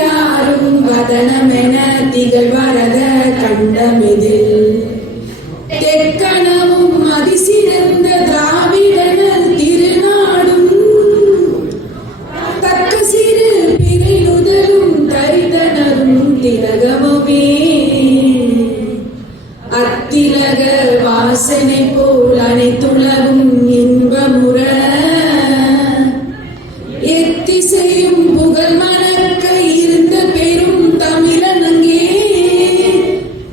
சீராரும் வதனமென திகழ்வரத கண்டமிதில் தெக்கணமும் அதிசிறந்த திராவிடனல் திருநாடும் தக்க சிறு பிறை நுதலும் தரிதனரும் திலகமுமே அத்திலக வாசனை போல் அனைத்துலகும் இன்பமுற எத்திசையும் புகழ் மணக்க இருந்த பெரும் தமிழனங்கே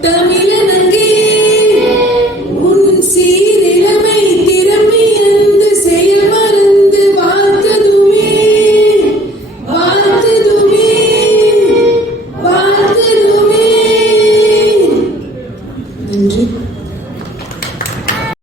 தமிழனங்கே உன் சீரிழமை திறமை அந்த செயல் மறந்து வாழ்த்ததுமே வாழ்த்ததுமே வாழ்த்ததுமே. நன்றி.